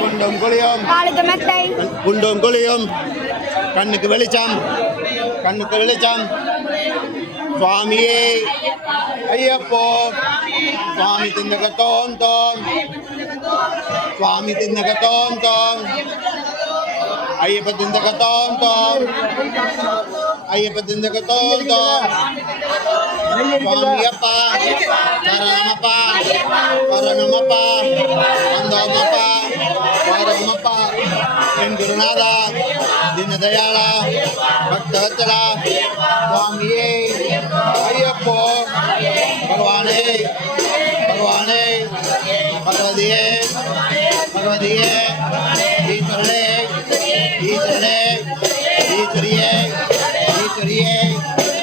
குண்டும் குழியும் குண்டும் குழியும் கண்ணுக்கு வெளிச்சம் சுவாமியே ஐயப்போ சுவாமி தின்னக தோம் சுவாமி தின்னக தோம் ஐயப்ப தின்னக தோம் ஐயப்ப தின்னக தோம் சுவாமியப்பா சரணமப்பா வரணமப்பா வந்தோமப்பா வரமப்பா என் குருநாதா தீனதயாளா பக்தவத்சலா சுவாமியே ஐயப்போ பகவானே பகவதியே ஈஸ்வரனே ஈஸ்வரியே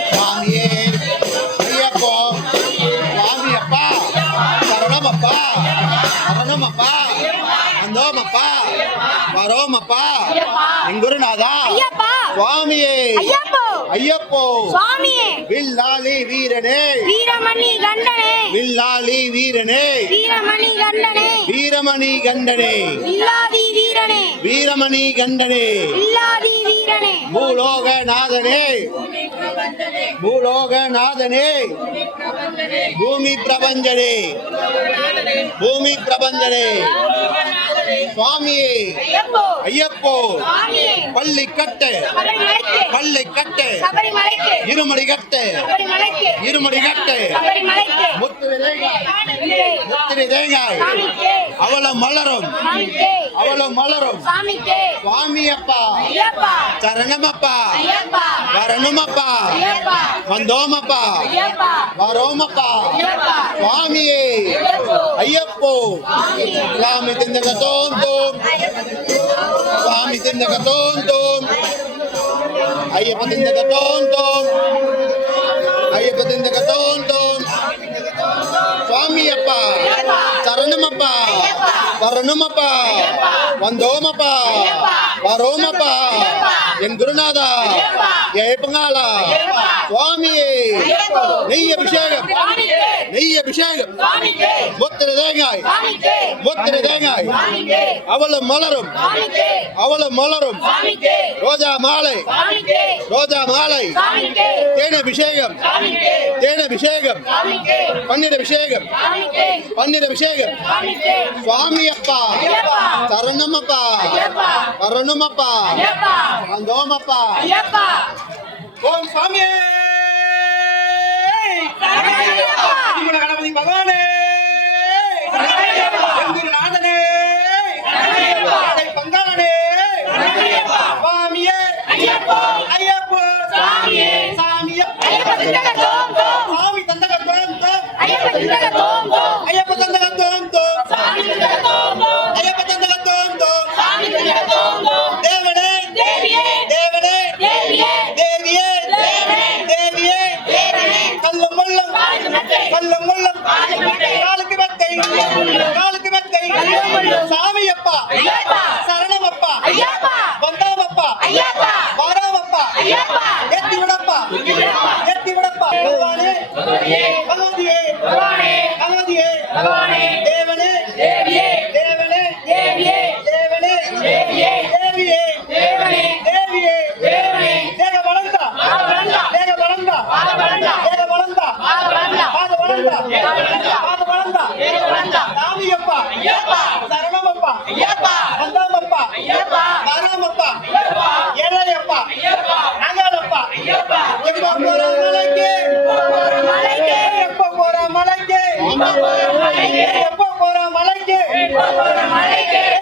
சுவாமியே ஐயப்போ சுவாமியப்பா சரணமப்பா வந்தோமப்பா வரோமப்பா என் குருநாதா சுவாமியே ஐயப்போ வில்லாளி வீரனே வீரமணி கண்டனே வீரமணி கண்டனே பூலோகநாதனே பூமி பிரபஞ்சனே சுவாமியே ஐயப்போ பள்ளிக்கட்டு இருமடி கட்டு முத்திரை தேங்காய் அவள மலரும் சுவாமியப்பா சரணமப்பா வரணுமப்பா வந்தோமப்பா வரோமப்பா சுவாமியே ஐயப்போ சுவாமி தின்னக தோம் ஐயப்ப தின்னக தோம் சுவாமியப்பா சரணமப்பா வரணுமப்பா வந்தோமப்பா வரோமப்பா என் குருநாதா ஏப்பங்காளா சுவாமியே நெய் அபிஷேகம் முத்திரை தேங்காய் அவள மலரும் ரோஜா மாலை தேன அபிஷேகம் பன்னீர் அபிஷேகம் சுவாமியப்பா சரணமப்பா வரணுமப்பா வந்தோமப்பா ஓம் சுவாமியே கணபதி பகவானே நாதனே பங்காளனே சுவாமியே ஐயப்போ சாமி தந்தக தேவனே தேவியே கல்லும் முள்ளும் காலுக்கு மெத்தை சாமியப்பா சரணமப்பா வந்தோமப்பா வாராமப்பா எத்தி விடப்பா பகவதியே தேவனே தேக வளர்ந்தா சாமியப்பா சரணமப்பா வந்தோமப்பா வராமப்பா ஏழையப்பா நகாலப்பா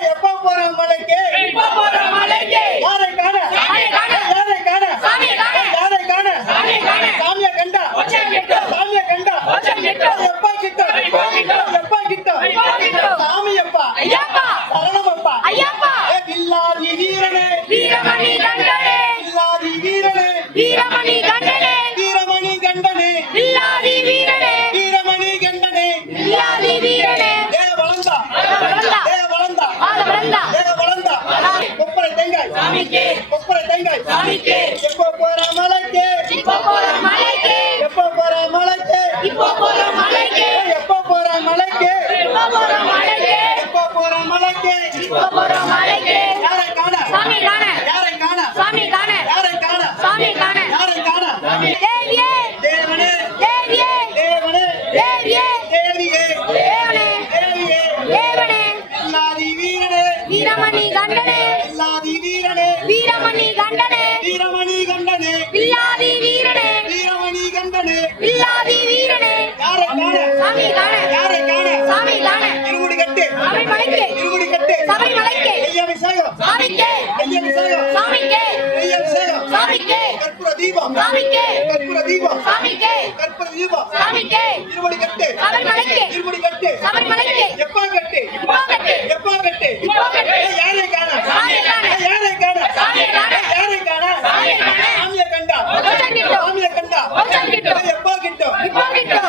எப்ப போற மலைக்கு யாரை காண சாமிய கண்டா எப்பா கிட்ட சாமியப்பா சரணமப்பா வில்லாதி வீரனே வீரமணி கண்டனே வீரமணி கண்டனே தேவ வளர்ந்தா மலைக்கு இப்போ போறோம் மலைக்கு யாரை காண சாமி காண யாரை காண சாமி காண யாரை காண சாமி காண யாரை காண தேவியே தேவனே தேவியே தேவனே தேவியே தேவியே தேவனே தேவியே தேவனே எல்லாதி வீரனே வீரமணி கண்டனே எல்லாதி வீரனே வீரமணி கண்டனே வீரமணி கண்டனே வில்லாதி வீரனே வீரமணி கண்டனே வில்லாதி வீரனே யாரை காண சாமி காண யாரை காண சாமி காண இருமுடி கட்டு சபரிமலைக்கு இருமுடி கட்டு சபரிமலைக்கு ஐயபிஷேகம் சாமிக்கு ஐயபிஷேகம் சாமிக்கு ஐயபிஷேகம் சாமிக்கு கற்பூர தீபம் சாமிக்கு கற்பூர தீபம் சாமிக்கு கற்பூர தீபம் சாமிக்கு இருமுடி கட்டு சபரிமலைக்கு இருமுடி கட்டு சபரிமலைக்கு எப்பா கட்டு இப்போ கட்டு எப்பா கட்டு இப்போ கட்டு யாரை காண சாமியை காண யாரை காண சாமியை காண யாரை காண சாமியை காண சாமியை கண்டா மோட்சம் கிட்டும். சாமியை கண்டா மோட்சம் கிட்டும். எப்பா கிட்டும் இப்போ கிட்டும்.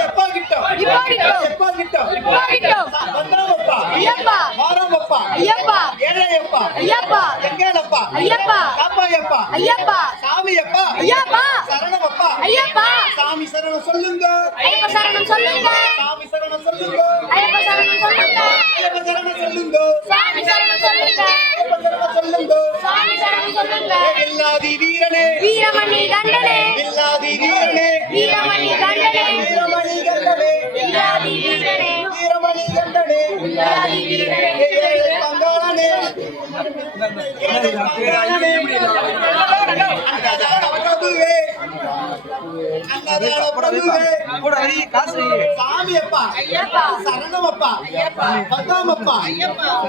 எப்பா கிட்டும் இப்போ கிட்டும். எப்பா கிட்டும் இப்போ கிட்டும். வந்தனமப்பா ஐயப்பா மாரமப்பா ஐயப்பா ஏழையப்பா ஐயப்பா எங்கேலப்பா ஐயப்பா காப்பாயப்பா ஐயப்பா சாமியப்பா ஐயப்பா சரணமப்பா ஐயப்பா சாமி சரணம் சொல்லுங்க ஐயப்ப சரணம் சொல்லுங்க சாமி சரணம் சொல்லுங்க ஐயப்ப சரணம் சொல்லுங்க ஐயப்ப சரணம் சொல்லுங்க சாமி சரணம் சொல்லுங்க ஐயப்ப சரணம் சொல்லுங்க சாமி சரணம் சொல்லுங்க எல்லாதி வீரனே வீரமணி கண்டனே எல்லாதி வீரனே வீரமணி கண்டனே வீரமணி கண்டனே வில்லாதி வீரனே வீரமணி கண்டனே வில்லாதி வீரனே ஏழை பங்காளனே ஏழை பங்காளனே அன்னதான பிரபுவே அன்னதான பிரபுவே சாமியப்பா ஐயப்பா சரணமப்பா ஐயப்பா பத்தாமப்பா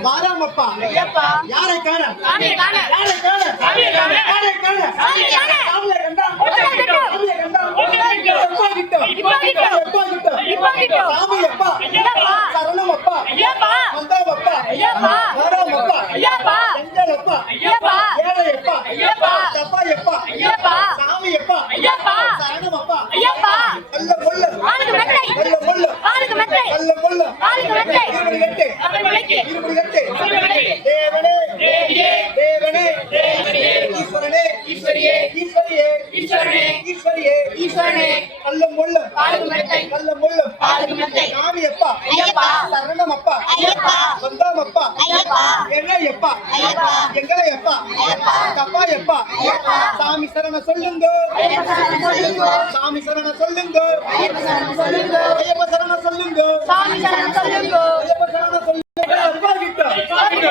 வாராமப்பா ஐயப்பா யாரை காண சாமி காண யாரை காண சாமி காண யாரை காண சாமி காண சாமியை கண்டா மோட்சம் கிட்டும். சாமியை கண்டா மோட்சம் கிட்டும். எப்பா கிட்டும் இப்போ கிட்டும். எப்பா கிட்டும் இப்போ கிட்டும். சாமியப்பா ஐயப்பா சரணமப்பா ஐயப்பா வந்தாமப்பா ஐயப்பா வாராமப்பா ஐயப்பா எங்களப்பா ஐயப்பா ஏழையப்பா ஐயப்பா தப்பாயப்பா ஐயப்பா சாமியப்பா ஐயப்பா சரணமப்பா ஐயப்பா நல்ல முள்ள ஆளுக்கு மெத்தை நல்ல முள்ள ஆளுக்கு மெத்தை நல்ல முள்ள ஆளுக்கு மெத்தை இருமுடி கட்டு சபரிமலைக்கு இருமுடி கட்டு சபரிமலைக்கு தேவனே தேவியே தேவனே தேவனே ஈஸ்வரனே ஈஸ்வரியே ஈஸ்வரியே ஈஸ்வரனே ஈஸ்வரியே ஈஸ்வரனே நல்ல முள்ள ஆளுக்கு மெத்தை நல்ல முள்ள ஆளுக்கு மெத்தை சாமியப்பா ஐயப்பா சரணமப்பா ஐயப்பா வந்தாமப்பா ஐயப்பா ஏழையப்பா ஐயப்பா எங்களையப்பா ஐயப்பா தப்பாயப்பா ஐயப்பா சாமி சரணம் சொல்லுங்க ஐயப்ப சரணம் சொல்லுங்க சாமி சரணம் சொல்லுங்க ஐயப்ப சரணம் சொல்லுங்க ஐயப்ப சரணம் சொல்லுங்க சாமி சரணம் சொல்லுங்க ஐயப்ப சரணம் சொல்லுங்க அப்பா கிட்ட அப்பா கிட்ட.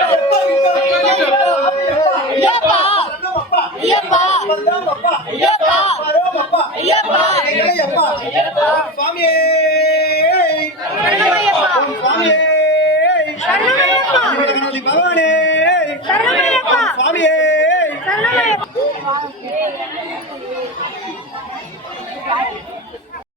ஐயப்பா சரணமப்பா ஐயப்பா வந்தாமப்பா ஐயப்பா வரோமப்பா ஐயப்பா எங்களையப்பா ஐயப்பா சுவாமியே சரணமையப்பா சுவாமியே சரணமையப்பா கணபதி பகவானே சரணமையப்பா சுவாமியே சரணமையப்பா